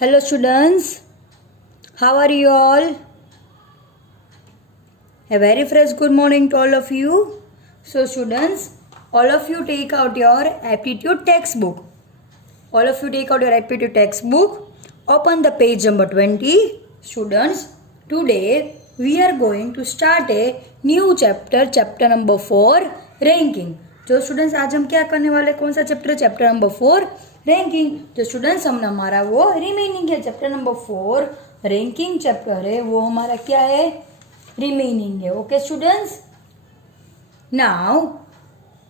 Hello students, how are you all? A very fresh good morning to all of you. So students, all of you take out your aptitude textbook. All of you take out your aptitude textbook. Open the page number 20. Students, today we are going to start a new chapter, chapter number 4, ranking. तो students आज हम क्या करने वाले, कौन सा chapter? Chapter number 4 ranking. तो students हमने हमारा वो रिमेनिंग है, चैप्टर नंबर 4 रैंकिंग चैप्टर है, वो हमारा क्या है? रिमेनिंग है। Okay students, now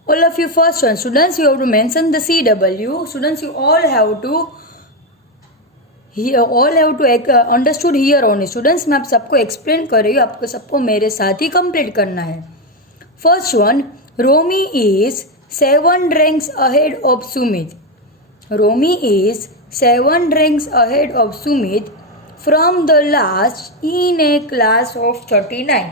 all of you first one students, you have to mention the CW. Students, you all have to understood here only. Students, मैं आप सबको एक्सप्लेन कर रही हूँ, आपको सबको मेरे साथ ही कंप्लीट करना है। First one, Romy is 7 ranks ahead of Sumit. Romy is 7 ranks ahead of Sumit from the last in a class of 39.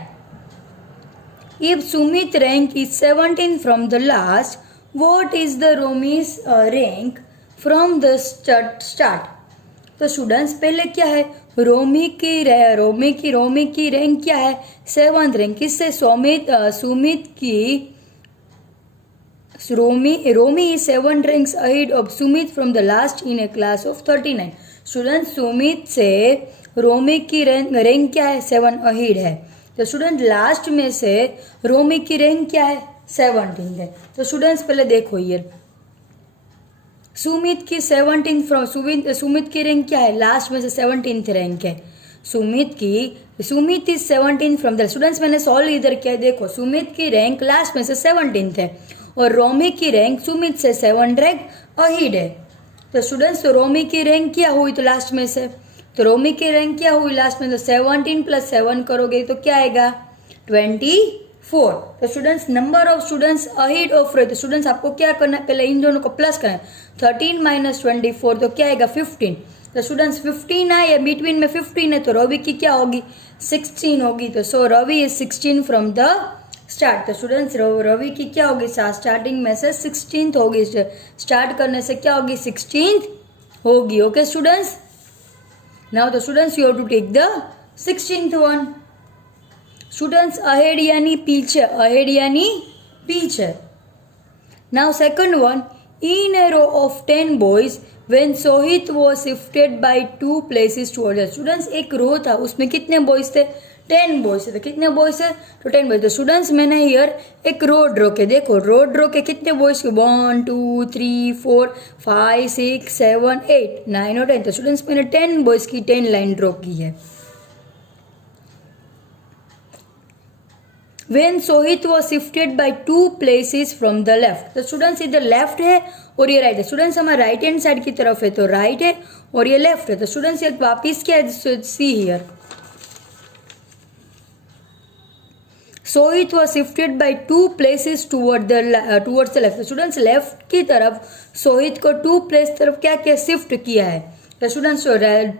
If Sumit rank is 17 from the last, what is the Romy's rank from the start? तो students पहले क्या है, रोमी की rank क्या है? 7th rank. किससे? सुमित की Romy is 7 ranks ahead of Sumit from the last in a class of 39. Student Sumit से रोमी की रैंक क्या है? 7 अहेड है। तो स्टूडेंट लास्ट में से रोमी की रैंक क्या है? 17 है। तो स्टूडेंट्स पहले देखो ये सुमित की 17 फ्रॉम सुमित की रैंक क्या है? लास्ट में से 17th रैंक है। Sumit is 17 from the students मैंने सॉल्व इधर किया, देखो सुमित की रैंक लास्ट में से 17th है और रोमी की रैंक सुमित से 7 रैंक अहेड है। तो स्टूडेंट्स तो रोमी की रैंक क्या हुई? तो लास्ट में से तो रोमी की रैंक क्या हुई लास्ट में? तो 17 + 7 करोगे तो क्या आएगा? 24। तो students number of students ahead of Romi. तो स्टूडेंट्स आपको क्या करना है? पहले इन दोनों को प्लस करना है। 13 - 24 तो क्या आएगा? 15। तो स्टूडेंट्स 15 आए, बिटवीन में 15 है, तो रवि की क्या होगी? 16 होगी। तो so Ravi is 16 from the start. तो स्टूडेंट्स रवि की क्या होगी? स्टार्टिंग में से 16th होगी, स्टार्ट करने से क्या होगी? 16th होगी। ओके स्टूडेंट्स, नाउ तो students you have to take the 16th one. Students ahead यानी पीछे, अहेड यानी पीछे। Now second one, in a row of 10 boys when Sohit was shifted by 2 places towards. Students एक रो था, उसमें कितने बॉयज थे? 10 बॉयज थे। तो कितने बॉयज है? तो 10 बॉयज। तो स्टूडेंट्स मैंने हियर एक रोड ड्रॉ के, देखो रोड ड्रॉ के कितने बॉयज के? 1 2 3 4 5 6 7 8 9 और 10। तो स्टूडेंट्स मैंने 10 बॉयज की 10 लाइन ड्रॉ की है। When Sohit was shifted by 2 places from the left. तो स्टूडेंट्स इधर लेफ्ट है और ये राइट है। स्टूडेंट्स हमारा राइट हैंड साइड की तरफ है, तो राइट है और ये लेफ्ट है। तो स्टूडेंट्स ये वापिस क्या है? See here Sohit was shifted by 2 places towards the left. Students left की तरफ सोहित को 2 प्लेस तरफ क्या किया? शिफ्ट किया है। तो स्टूडेंट्स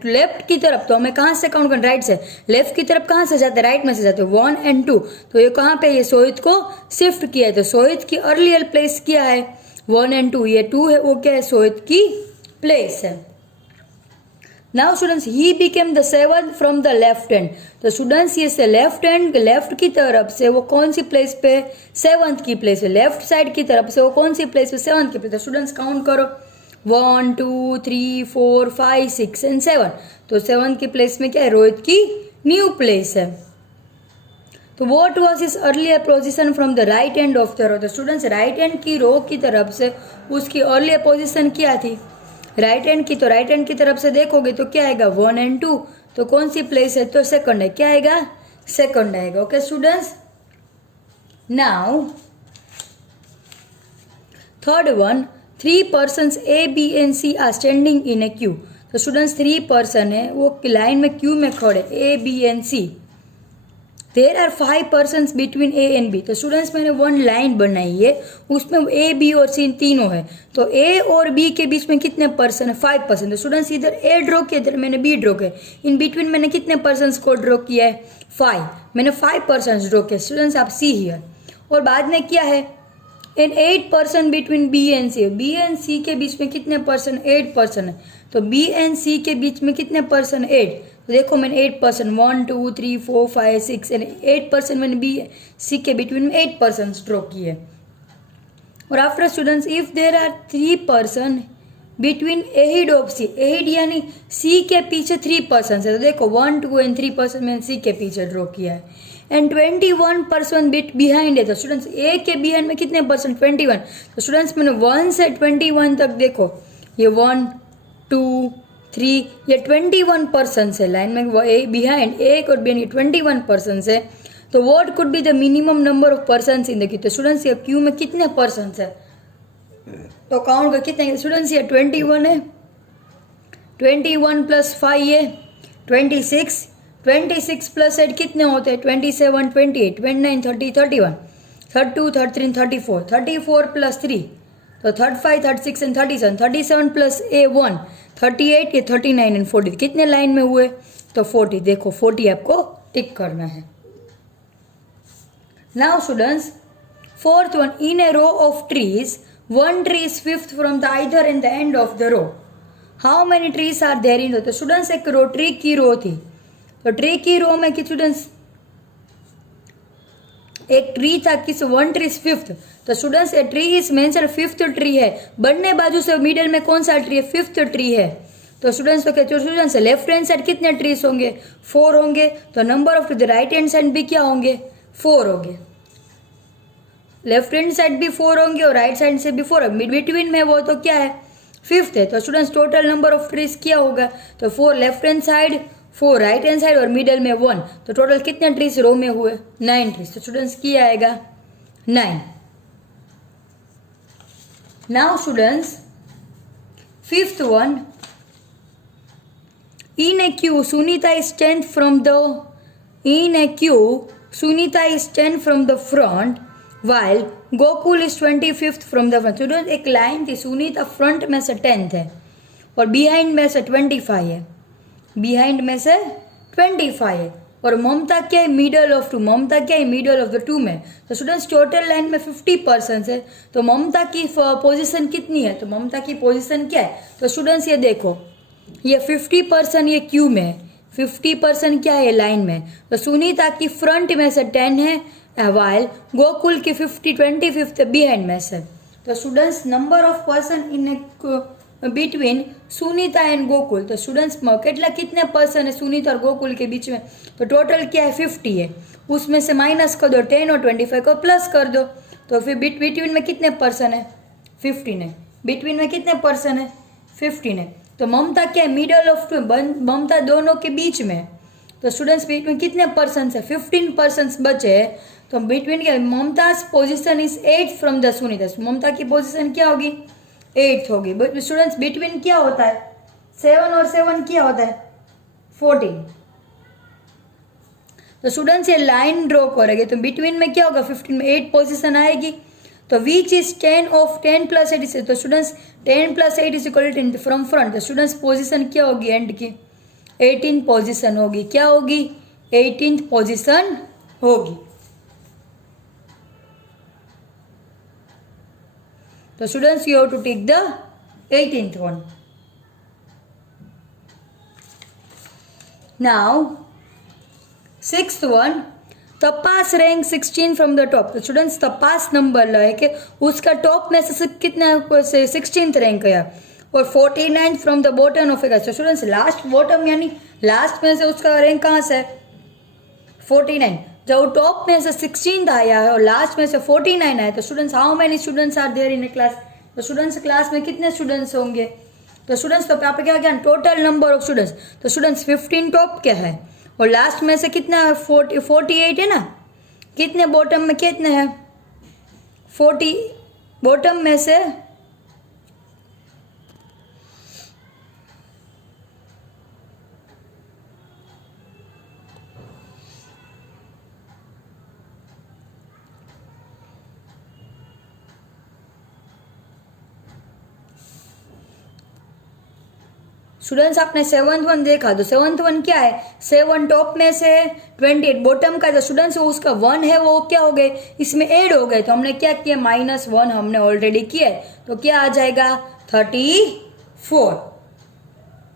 लेफ्ट की तरफ तो हमें कहाँ से काउंट करना? राइट से। लेफ्ट की तरफ कहाँ से जाते? राइट में से जाते, 1 और 2। तो ये कहाँ पे? ये सोहित को शिफ्ट किया है। तो सोहित की अर्लियर प्लेस क्या है? 1 और 2। ये 2 है, वो क्या है? सोहित की प्लेस है। Now students he became the 7th from the left hand. तो स्टूडेंट्स ये से लेफ्ट की तरफ से वो कौन सी प्लेस पे? 7th की प्लेस पे। लेफ्ट साइड की तरफ से वो कौन सी प्लेस पे? 7th की प्लेस। तो स्टूडेंट्स काउंट करो, 1 2 3 4 5 6 और 7। तो 7th की प्लेस में क्या है? रोहित की न्यू प्लेस है। तो what was his earlier position from the right hand of the row. तो स्टूडेंट्स राइट हैंड की रो की तरफ से उसकी अर्लियर पोजीशन क्या थी? राइट हैंड की। तो राइट हैंड की तरफ से देखोगे तो क्या आएगा? 1 और 2। तो कौन सी प्लेस है? तो सेकंड है। क्या आएगा? सेकंड आएगा। Okay students, now third one, 3 persons A, B and C are standing in a queue. तो स्टूडेंट्स 3 पर्सन है, वो लाइन में क्यू में खड़े, A, B and C। There are 5 persons between A and B। तो students मैंने 1 line बनाई है, उसमें A, B और C तीनों है। तो A और B के बीच में कितने पर्सन है? 5 पर्सन। तो स्टूडेंट्स इधर A ड्रॉ किया, इधर मैंने B ड्रॉ किया। इन बिटवीन मैंने कितने पर्सन को ड्रॉ किया है? 5। मैंने 5 पर्सन ड्रॉ किया। स्टूडेंट्स आप सी हियर। और बाद में क्या है? And 8% between B and C. B and C के बीच में कितने परसेंट? 8% है। तो बी एंड सी के बीच में कितने परसेंट? 8। तो देखो मैंने 8%, 1 2 3 4 5 6 एंड 8% मैंने बी सी के बिटवीन में 8% ड्रॉ किए। और after students if there are 3% between ahead of C, ahead यानी सी के पीछे 3% है। तो देखो 1 2 एंड 3% मैंने सी के पीछे ड्रॉ किया है। एंड 21% बिट बिहाइंड है। तो स्टूडेंट्स ए के बिहाइंड में कितने परसेंट? 21। तो स्टूडेंट्स मैंने 1 से 21 तक देखो, ये 1 2 3 ये 21% है लाइन में बिहाइंड, एक और बिहाइंड 21% है। तो what could be the minimum number of person in the Q? तो स्टूडेंट्स ये क्यू में कितने पर्सन है? तो काउंट कर कितने स्टूडेंट्स? ये 21 है, 21 प्लस 5 है 26, 26 प्लस 8 कितने होते हैं? 27 28 29 30 31 32 33 34 34 प्लस 3 तो 35 36 एंड 37 37 प्लस ए 1 38 ये 39 एंड 40 कितने लाइन में हुए? तो 40। देखो 40 आपको टिक करना है। Now students, fourth one, in a row of trees, one tree is fifth from the either and the end of the row. How many trees are there in the? तो students एक रो tree की रो थी, तो tree की रो में कि students एक tree था, किस वन ट्री इज फिफ्थ। तो students a tree is mention fifth tree है, बनने बाजू से मिडिल में कौन सा ट्री है? फिफ्थ ट्री है। तो स्टूडेंट्स तो कहते स्टूडेंट्स लेफ्ट हैंड साइड कितने ट्रीज होंगे? 4 होंगे। तो number of the right hand side भी क्या होंगे? 4 होंगे। लेफ्ट हैंड साइड भी 4 होंगे और राइट साइड से भी 4 होंगे, बिटवीन में वो तो क्या है? फिफ्थ है। तो students total number of trees क्या होगा? तो 4 left hand side, 4 right hand side और मिडल में 1। तो टोटल कितने ट्रीज रो में हुए? 9 ट्रीज। तो स्टूडेंट्स क्या आएगा? 9। Now students fifth one, in a queue Sunita is 10th from the in a queue Sunita is 10th from the front while Gokul is 25th from the front। Student एक line थी, Sunita front में से 10th है और behind में से 25 है, behind में से 25 है और ममता क्या है? Middle of to. ममता क्या है? मिडल ऑफ द टू में। तो स्टूडेंट्स टोटल लाइन में 50% है, तो ममता की पोजीशन कितनी है? तो ममता की पोजीशन क्या है? तो स्टूडेंट्स ये देखो, ये 50% ये क्यू में है, 50% क्या है? लाइन में। तो सुनीता की फ्रंट में से 10 है वाइल गोकुल की 25th बिहाइंड में से। तो students number of person in between Sunita and Gokul. तो स्टूडेंट्स कितने पर्सन है सुनीता और गोकुल के बीच में? तो टोटल क्या है? 50 है, उसमें से माइनस कर दो 10 और 25 को प्लस कर दो। तो फिर बिटवीन में कितने पर्सन है? 15 है। बिटवीन में कितने पर्सन है? 15 है। तो ममता क्या है? मिडल ऑफ टू, ममता दोनों के बीच में। तो स्टूडेंट्स बिटवीन कितने पर्सन है? 15% बचे। तो बिटवीन क्या? Mamata position is 8 from the Sunita. Mamata की पोजीशन क्या होगी? 8 होगी। स्टूडेंट्स बिटवीन क्या होता है? 7 और 7 क्या होता है? 14। तो स्टूडेंट्स ये लाइन ड्रॉ करेंगे तो बिटवीन में क्या होगा? 15 में 8 पोजीशन आएगी। तो which is 10 of 10 plus 8 is, तो students 10 plus 8 is equal to 10 from front. तो स्टूडेंट्स पोजीशन क्या होगी? एंड की 18th पोजीशन होगी। क्या होगी? 18th पोजीशन होगी। तो students you have to take the 18th one. Now 6th one, Tapas rank 16 from the top. तो स्टूडेंट्स तपास नंबर है कि उसका टॉप में से कितना 16th रैंक है और 49 फ्रॉम द बॉटम ऑफ ए। तो स्टूडेंट्स लास्ट बॉटम यानी लास्ट में से उसका रैंक कहाँ से? 49। जब टॉप में से 16 आया है और लास्ट में से 49 आया, तो students how many students are there in a class? तो स्टूडेंट्स क्लास में कितने स्टूडेंट्स होंगे? तो स्टूडेंट्स तो आप क्या क्या टोटल नंबर ऑफ स्टूडेंट्स। तो स्टूडेंट्स 15 टॉप क्या है और लास्ट में से कितना? 48 है ना। कितने बॉटम में कितने हैं? 40 बॉटम में से स्टूडेंट्स आपने 7th वन देखा, तो 7th वन क्या है, 7 टॉप में से 28 बॉटम का है, तो स्टूडेंट्स उसका 1 है वो क्या हो गए, इसमें ऐड हो गए, तो हमने क्या किया, -1 हमने ऑलरेडी किया है, तो क्या आ जाएगा 34।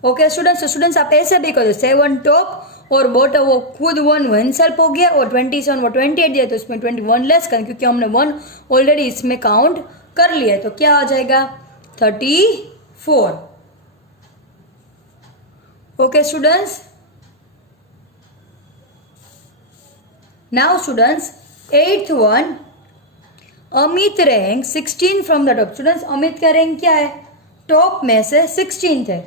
ओके स्टूडेंट्स आप ऐसे भी करो, 7 टॉप और बॉटम वो खुद 1 सेल्फ हो गया, और 27 वो 28 दिया, तो इसमें 21 लेस करें क्योंकि हमने 1 ऑलरेडी इसमें काउंट कर लिया है, तो क्या आ जाएगा 34। Okay students, now students 8th one, Amit rank 16 from the top. Students Amit का रैंक क्या है, टॉप में से 16 है,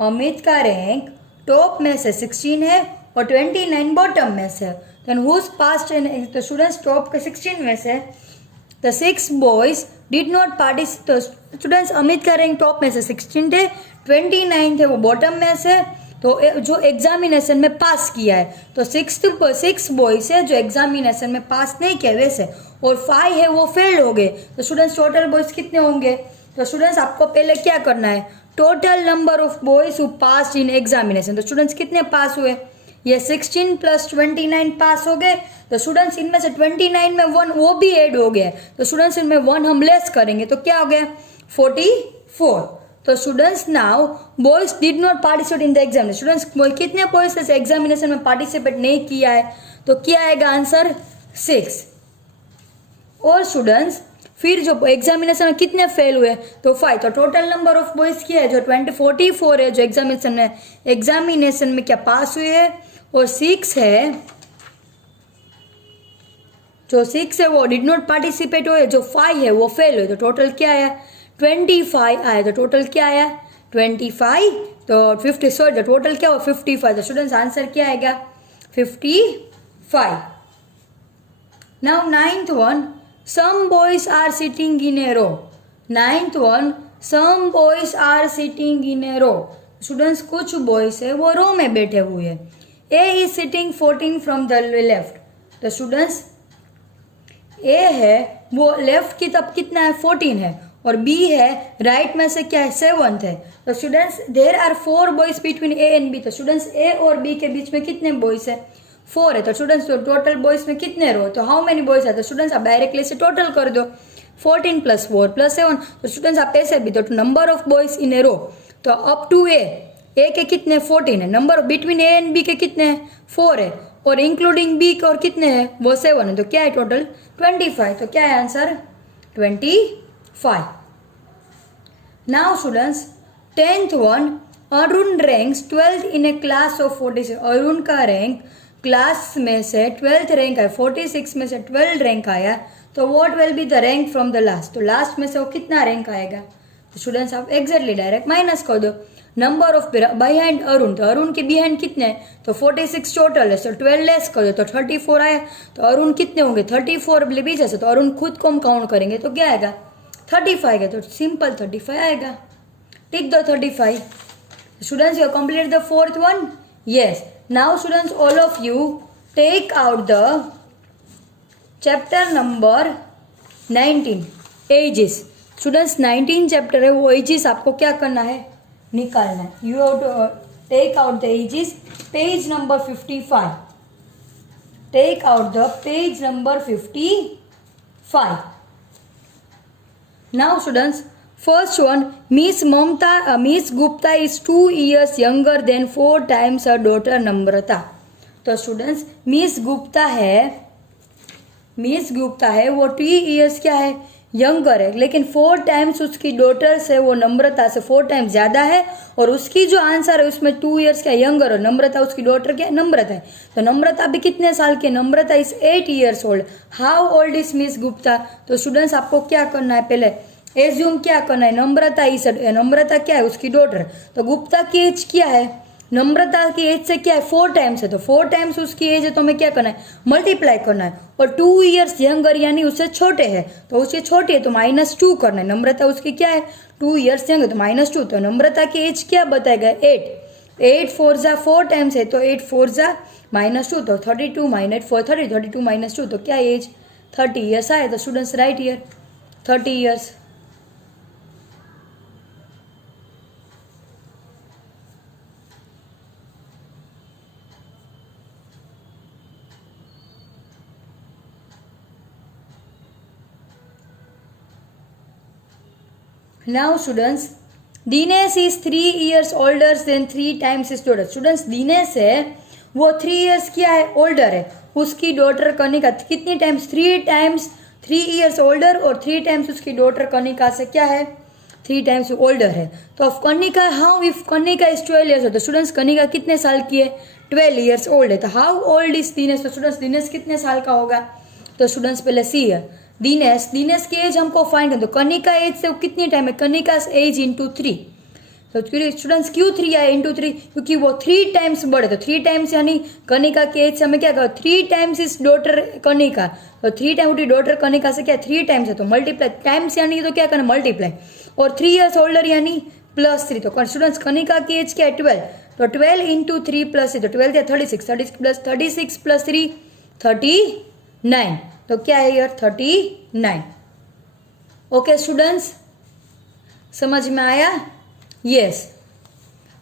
अमित का रैंक टॉप में से 16 है और 29 बॉटम में से, देन हुज पास्ट, तो स्टूडेंट्स टॉप के 16 में से the 6 boys did not participate, तो स्टूडेंट्स अमित का रैंक टॉप में से 16 थे, 29 थे वो बॉटम में से, तो जो एग्जामिनेशन में पास किया है, तो 6 बॉयज है जो एग्जामिनेशन में पास नहीं किया वैसे, और 5 है वो फेल हो गए, तो स्टूडेंट्स टोटल बॉयज कितने होंगे, तो स्टूडेंट्स आपको पहले क्या करना है, total number of boys who pass in examination, तो स्टूडेंट्स कितने पास हुए, ये 16 + 29 पास हो गए, तो स्टूडेंट्स इनमें से 29 में 1 वो भी ऐड हो गया, तो स्टूडेंट्स इनमें 1 हम लेस करेंगे, तो क्या हो गया 44। तो students now boys did not participate in the exam, students कितने बॉयज ऐसे एग्जामिनेशन में पार्टिसिपेट नहीं किया है, तो क्या आएगा आंसर 6। और स्टूडेंट्स फिर जो एग्जामिनेशन में कितने फेल हुए, तो 5, तो टोटल नंबर ऑफ बॉयज क्या है जो 44 है जो एग्जामिनेशन में क्या पास हुए है, और 6 है जो 6 है वो डिड नॉट पार्टिसिपेट हुए, जो 5 है वो फेल हुए, तो टोटल क्या आया 25 आया, तो टोटल क्या आया 25, तो 50 सॉरी तो टोटल क्या हो 55, तो स्टूडेंट्स आंसर क्या आएगा 55। Now 9th one, some boys are sitting in a row, 9th one, some boys are sitting in a row, students कुछ बॉयज है वो रो में बैठे हुए हैं, A is sitting 14 from the left, तो स्टूडेंट्स A है वो लेफ्ट की तरफ कितना है 14 है, और B है राइट में से क्या है 7th है, तो students there are 4 boys between A and B, तो स्टूडेंट्स A और B के बीच में कितने बॉयज है 4 है, तो स्टूडेंट्स तो टोटल बॉयज में कितने रो, तो हाउ मेनी बॉयज है, तो स्टूडेंट्स आप डायरेक्टली से टोटल कर दो 14 + 4 + 7, तो स्टूडेंट्स आप ऐसे भी तो number of boys in a row, तो अप टू ए के कितने 14 है, number between A and B के कितने हैं 4 है, और इंक्लूडिंग बी के और कितने हैं वो 7 है, तो क्या है टोटल 25, तो क्या है answer 25। Now students 10th one, Arun ranks 12th in a class of 46, Arun का रैंक क्लास में से 12th रैंक आया, 46 में से 12 रैंक आया, तो what will be the rank from the last, तो लास्ट में से वो कितना रैंक आएगा, तो स्टूडेंट्स आप एग्जैक्टली डायरेक्ट माइनस कर दो, नंबर ऑफ बिहाइंड अरुण, तो अरुण के बिहाइंड कितने हैं, तो 46 टोटल है, तो 12 लेस कर दो तो 34 आया, तो अरुण कितने होंगे 34 पीछे से, तो अरुण खुद को हम काउंट करेंगे तो क्या आएगा 35 आएगा, तो सिंपल 35 आएगा, टिक दो 35। Students you complete the 4th one, yes. Now students all of you take out the chapter number 19 ages, students 19 chapter है वो एजेस आपको क्या करना है निकालना है, you have to take out the ages, page number 55, take out the page number 55। Now students first one, Miss Gupta is 2 years younger than 4 times her daughter Namrata, तो students miss Gupta है वो 2 years क्या है younger है, लेकिन 4 times उसकी daughter से वो नम्रता से 4 टाइम्स ज़्यादा है, और उसकी जो आंसर है उसमें 2 years क्या यंगर, और नम्रता उसकी डॉटर क्या नम्रता है, तो नम्रता भी कितने साल की, Namrata is 8 years old. How old is miss Gupta, तो स्टूडेंट्स आपको क्या करना है पहले एज्यूम क्या करना है, नम्रता क्या है उसकी डॉटर, तो गुप्ता की एज क्या है, नम्रता की एज से क्या है 4 टाइम्स है, तो 4 टाइम्स उसकी एज है, तो हमें क्या करना है मल्टीप्लाई करना है, और 2 years यंगर यानी उससे छोटे है, तो उससे छोटी है तो -2 करना है, नम्रता उसकी क्या है 2 years यंगर, तो -2, तो नम्रता की एज क्या बताएगा 8 4 जा 4 टाइम्स है, तो 8 4 जा -2, तो 32 - 4 30, 32 - 2, तो क्या एज 30 years आए, तो students write year 30 years। Now students, Dinesh is 3 years older than 3 times his daughter. Students, Dinesh है वो 3 years क्या है, ओल्डर है. उसकी डॉटर कनिका कितनी टाइम्स, 3 times 3 years ओल्डर, और 3 times उसकी डॉटर कनिका से क्या है, 3 times ओल्डर है. तो अब Kanika, how if Kanika is 12 years old. तो स्टूडेंट्स, कनिका कितने साल की है, 12 years ओल्ड है. तो हाउ ओल्ड इज दिनेश. तो स्टूडेंट्स, दिनेश कितने साल का होगा. तो स्टूडेंट्स पहले सी है, दिनेश की एज हमको फाइंड करना. तो कनिका एज से कितनी टाइम है, कनिका एज इंटू 3. तो स्टूडेंट्स क्यों 3 आया इंटू 3, क्योंकि वो 3 times बढ़े. तो 3 times यानी कनिका के एज से हमें क्या करो, 3 times इस डॉटर कनिका. तो 3 times उठी डॉटर कनिका से क्या 3 times है. तो मल्टीप्लाई, टाइम्स यानी तो क्या करना, मल्टीप्लाई. और 3 years ओल्डर यानी +3. तो स्टूडेंट्स, कनिका की एज क्या है, 12. तो 12 इंटू 3 +3. तो 12 या 36, 36 + 3 39. तो क्या है यार, 39. ओके स्टूडेंट्स, समझ में आया. Yes.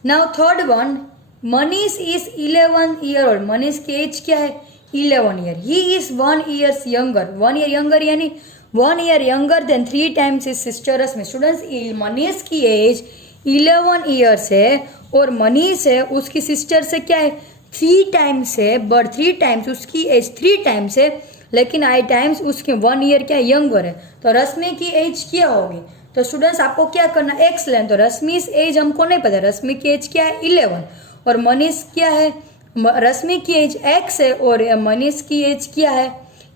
Now third one, Manish is 11 year old. Manish की एज क्या है, 11 year. He is 1 year younger. 1 year younger यानी 1 year younger than 3 times his sister रश्मि. स्टूडेंट्स, मनीष की एज 11 years है और मनीष है उसकी सिस्टर से क्या है, 3 times है, बट 3 times उसकी एज 3 times है, लेकिन आई टाइम्स उसके 1 year क्या यंगर है. तो रश्मि की एज क्या होगी. तो स्टूडेंट्स, आपको क्या करना, एक्स लेना. तो रश्मि एज हमको नहीं पता, रश्मि की एज क्या है, 11, और मनीष क्या है, रश्मि की एज एक्स है और मनीष की एज क्या है,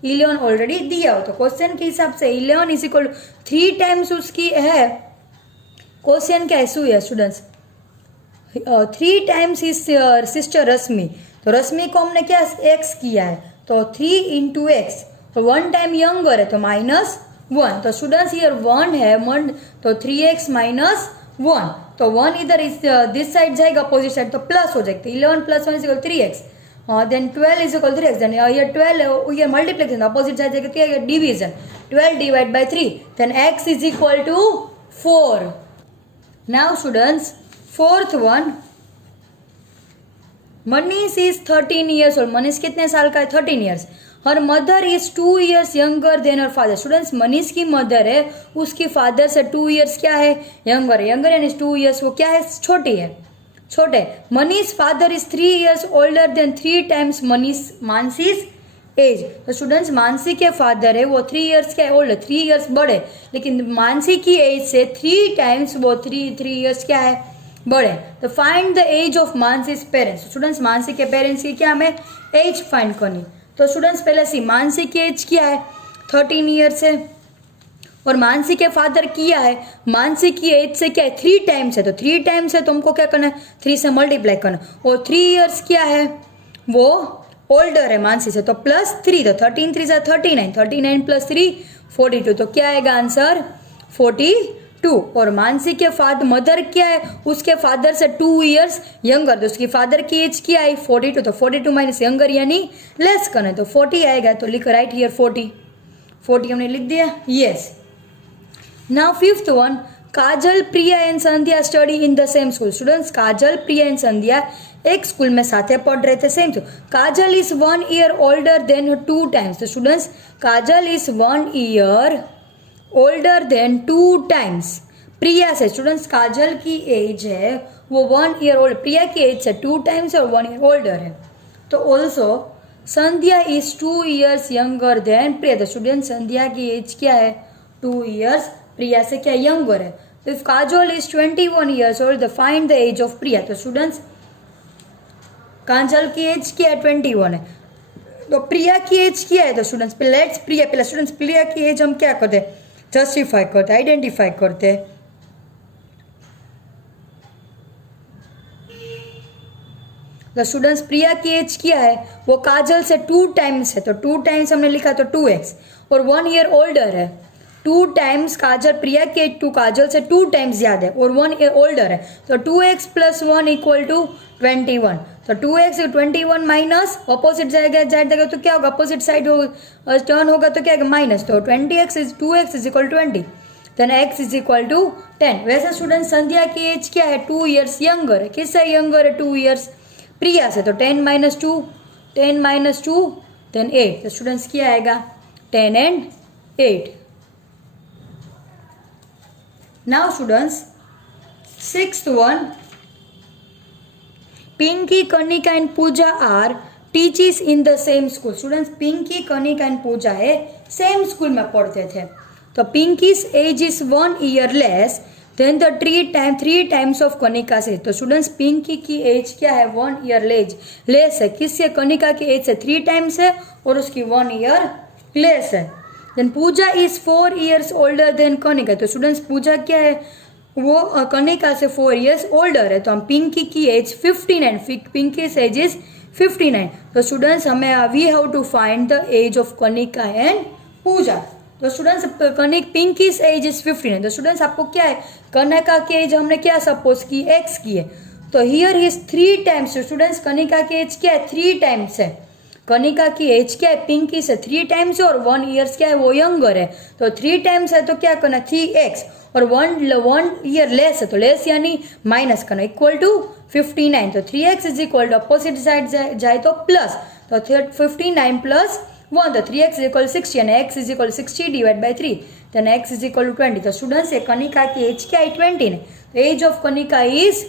11 ऑलरेडी दिया हो. तो क्वेश्चन के हिसाब से 11 इज इक्वल 3 times उसकी है. क्वेश्चन क्या है, है स्टूडेंट्स, 3 times इज सिस्टर रश्मि. तो रश्मि को हमने क्या एक्स किया है, तो 3 into x. तो 1 time यंगर है तो -1. तो स्टूडेंट्स, ये 1 है, 1, तो 3x - 1. तो 1 इधर इस दिस साइड जाएगा, अपोजिट साइड, तो प्लस हो जाएगा. 11 + 1 = 3x. Then 12 = 3x. देन ये 12 ये मल्टीप्लिकेशन, अपोजिट साइड जाएगा, क्या division. 12 / 3. Then x = 4. Now students, fourth one, Manish is 13 years old. Manish कितने साल का है, 13 years. Her mother is 2 years younger than her father. Students, Manish की मदर है उसकी फादर से 2 years क्या है, यंगर. यंगर यानी 2 years वो क्या है, छोटी है, छोटे. Manish father is 3 years older than 3 times Mansi's age. तो स्टूडेंट्स, मानसी के फादर है वो 3 years क्या है, ओल्डर, 3 years बड़े, लेकिन मानसी की एज से 3 times वो 3 years क्या है, बड़े. तो find the age of Mansi's parents. Students, Mansi के पेरेंट्स की क्या हमें एज फाइंड करनी. तो स्टूडेंट्स, पहले सी, मानसी की एज क्या है, 13 years है, और मानसी के फादर किया है, मानसी की एज से क्या है, 3 times है. तो 3 times है तो हमको क्या करना है, 3 से मल्टीप्लाई करना. और 3 years क्या है, वो ओल्डर है मानसी से, तो +3. तो 13 3 = 39, 39 + 3 42. तो क्या आएगा आंसर, 42. और मानसी के मदर क्या है, उसके फादर से 2 years यंगर. तो उसकी फादर की एज क्या आई, 42. तो 42 - यंगर यानी लेस करना है, तो 40 आएगा. तो लिख राइट हियर 40 हमने लिख दिया. Yes. Now fifth one, Kajal, Priya and Sandhya study in the same school. Students, Kajal, Priya and Sandhya एक स्कूल में साथे पढ़ रहे थे, सेम. तो Kajal is 1 year older than 2 times. तो students, Kajal is 1 year older than 2 times Priya से. स्टूडेंट्स, काजल की एज है वो 1 year ओल्ड, प्रिया की एज से 2 times और 1 year ओल्डर है. तो also Sandhya is 2 years younger than Priya. तो स्टूडेंट, संध्या की एज क्या है, 2 years प्रिया से क्या यंगर है. तो if Kajal is 21 years old, the find the age of Priya. तो स्टूडेंट्स, काजल की एज क्या है, 21 है, तो प्रिया की एज क्या है. तो स्टूडेंट्स, लेट्स प्रिया, पहले स्टूडेंट्स प्रिया की एज हम क्या करते हैं, जस्टिफाई करते, आइडेंटिफाई करते. तो स्टूडेंट्स, प्रिया की एज क्या है, वो काजल से 2 times है. तो 2 times हमने लिखा, तो 2x. और 1 year ओल्डर है. 2 times काजल, प्रिया की एज 2 काजल से 2 times ज्यादा है और 1 year ओल्डर है. तो 2x + 1 = 21. तो 2x 21 माइनस अपोजिट जाएगा तो क्या होगा, अपोजिट साइड टर्न होगा तो क्या होगा, माइनस. तो 2x = 20. Then x = 10. वैसे स्टूडेंट, संध्या की एज क्या है, 2 years यंगर है. किससे यंगर है, 2 years प्रिया से. तो 10 - 2 देन 8. तो स्टूडेंट्स, क्या आएगा, 10 and 8. Now students, sixth one, Pinky, Kanika and Pooja are teaches in the same school. Students, Pinky, Kanika and Pooja है same school में पढ़ते थे. तो Pinky's age is 1 year less than the three times of Kanika's age. तो students, Pinky की age क्या है? 1 year less है. किससे? कनिका की age से 3 times है और उसकी 1 year less है. Then Pooja is 4 years older than Kanika. तो students, पूजा क्या है? वो कनिका से 4 years older है. तो हम पिंकी की एज 59, पिंकी एज इज 59. तो स्टूडेंट्स, हमें we have to find the age of Kanika and Puja. तो स्टूडेंट्स, पिंकी एज इज 59. तो स्टूडेंट्स, आपको क्या है? कनिका की एज हमने क्या सपोज की? एक्स की है. तो here is 3 times. Students, Kanika की एज क्या है? 3 times है. कनिका की एज क्या है? पिंकी से 3 times है और 1 years क्या है? वो यंगर है. तो 3 times है तो क्या करना? 3x और 1 year लेस है तो लेस यानी माइनस करना, इक्वल टू 59. तो 3x is equal to opposite side जाए तो प्लस. तो 59 प्लस 1 तो 3x इज इक्वल 60 यानी x is equal 60 divide by 3. Then x is equal to 20. तो स्टूडेंट्स, ये कनिका की एज क्या है? 20 है. तो age of Kanika is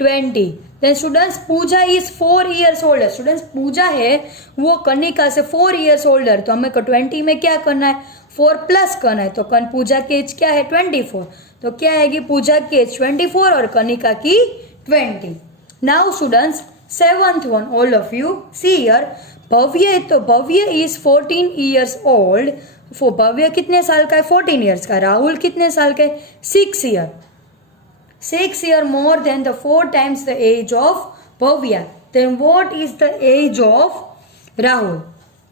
20. Then students, Puja is 4 years older. स्टूडेंट्स, पूजा है वो कनिका से 4 years older. तो हमें 20 में क्या करना है? 4 प्लस करना है. तो पूजा की एज क्या है? 24. तो क्या आएगी? पूजा की एज 24 और कनिका की 20. Now students, 7th one, all of you see here. भव्य, तो भव्य इज 14 years old. भव्य कितने साल का है? 14 years का. राहुल कितने साल का है? 6 year. 6 year more than the 4 times the age of Bhavya. Then what is the age of Rahul?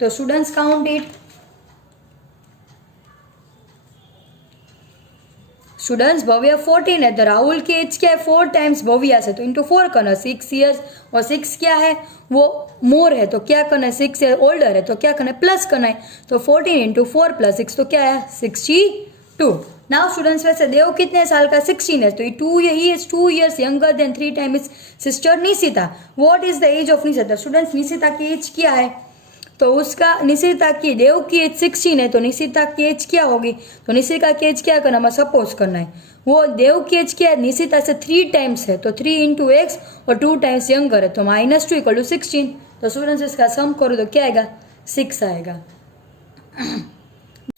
So students, count it. Students, Bhavya 14 है तो राहुल की एज क्या है? 4 times भव्या से. तो इंटू 4 करना, 6 years और 6 क्या है? वो मोर है तो क्या करना है? 6 year ओल्डर है तो क्या करना है? प्लस करना है. तो 14 इंटू 4 प्लस 6 तो क्या है? 62. नाउ स्टूडेंट्स, वैसे देव कितने साल का? 16 है. तो ये 2 years younger than 3 times sister Nishita. What is the age of Nishita? Students, Nishita की एज क्या है? तो उसका निशिता की, देव की एज 16 है तो निशिता की एज क्या होगी? तो निशिता की एज क्या करना? सपोज करना है. वो देव की एज क्या है? निशिता से 3 times है तो 3 इंटू एक्स और 2 times यंगर है तो -2 इक्वल टू 16. तो स्टूडेंट्स, इसका सम करो तो क्या आएगा? 6 आएगा.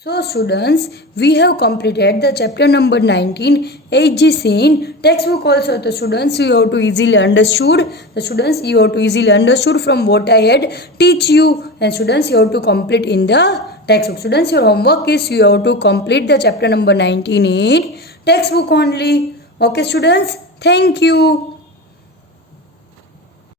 So students, we have completed the chapter number 19, ages in textbook also. The students, you have to easily understood. The students, you have to easily understood from what I had teach you. And students, you have to complete in the textbook. Students, your homework is you have to complete the chapter number 19 in textbook only. Okay students, thank you.